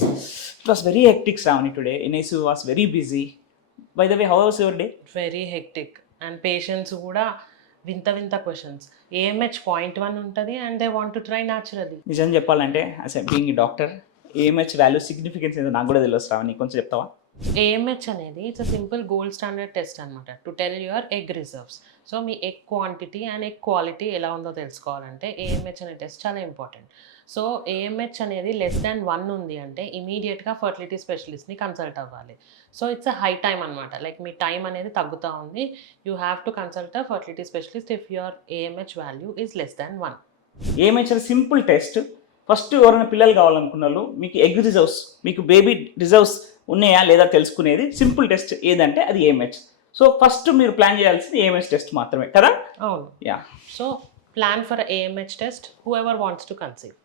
It was very hectic, Shravani, today. Inesu was very busy. By the way, how was your day? Very hectic and patients కూడా వింత వింత questions. AMH point 1 ఉంటుంది and they want to try naturally. నిజం చెప్పాలంటే అసలు being doctor AMH value significance ఏదో నాకు కూడా తెలియదు, శ్రావణి, కొంచెం చెప్తావా? ఏఎంహెచ్ అనేది it's a simple gold standard test అనమాట to tell your egg reserves. So మీ egg quantity and egg quality ఎలా ఉందో తెలుసుకోవాలంటే ఏఎంహెచ్ అనే టెస్ట్ చాలా ఇంపార్టెంట్. సో ఏఎంహెచ్ అనేది <1 ఉంది అంటే ఇమీడియట్గా ఫర్టిలిటీ స్పెషలిస్ట్ని కన్సల్ట్ అవ్వాలి. So it's a high time అనమాట, లైక్ మీ టైం అనేది తగ్గుతూ ఉంది. You have to consult a fertility specialist if your AMH value is <1. AMH simple test. First ఎవరైనా పిల్లలు కావాలనుకున్న వాళ్ళు మీకు ఎగ్ రిజర్వ్స్, మీకు బేబీ రిజర్వ్స్ ఉన్నాయా లేదా తెలుసుకునేది సింపుల్ టెస్ట్ ఏదంటే అది ఏఎంహెచ్. సో ఫస్ట్ మీరు ప్లాన్ చేయాల్సింది ఏఎంహెచ్ టెస్ట్ మాత్రమే కదా? అవును. Yeah. So plan for AMH test who ever wants to conceive.